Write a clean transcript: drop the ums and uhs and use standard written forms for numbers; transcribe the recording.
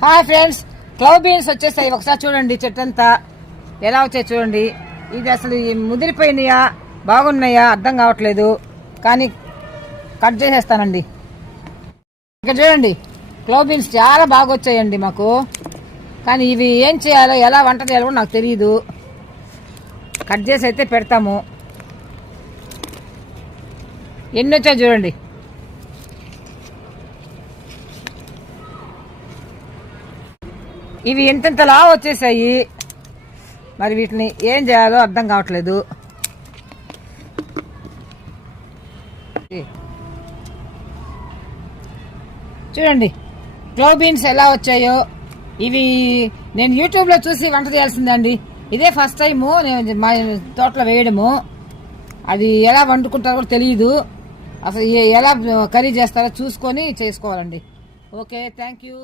Hi friends, clove beans వచ్చేసాయి. ఒకసారి చూడండి, చెట్టు అంతా ఎలా వచ్చాయి చూడండి. ఇది అసలు ముదిరిపోయినాయా బాగున్నాయా అర్థం కావట్లేదు, కానీ కట్ చేసేస్తానండి. ఇక్కడ చూడండి, క్లవ్ బీన్స్ చాలా బాగా వచ్చాయండి మాకు. కానీ ఇవి ఏం చేయాలో, ఎలా వంట చేయాలో నాకు తెలియదు. కట్ చేసి అయితే పెడతాము. ఎన్ని వచ్చాయి చూడండి. ఇవి ఎంతెంతలా వచ్చేసాయి. మరి వీటిని ఏం చేయాలో అర్థం కావట్లేదు. చూడండి క్లవ్ బీన్స్ ఎలా వచ్చాయో. ఇవి నేను యూట్యూబ్లో చూసి వంట చేయాల్సిందండి. ఇదే ఫస్ట్ టైము నేను మా తోటలో వేయడము. అది ఎలా వండుకుంటారో కూడా తెలియదు. అసలు ఎలా కర్రీ చేస్తారో చూసుకొని చేసుకోవాలండి. Okay, thank you.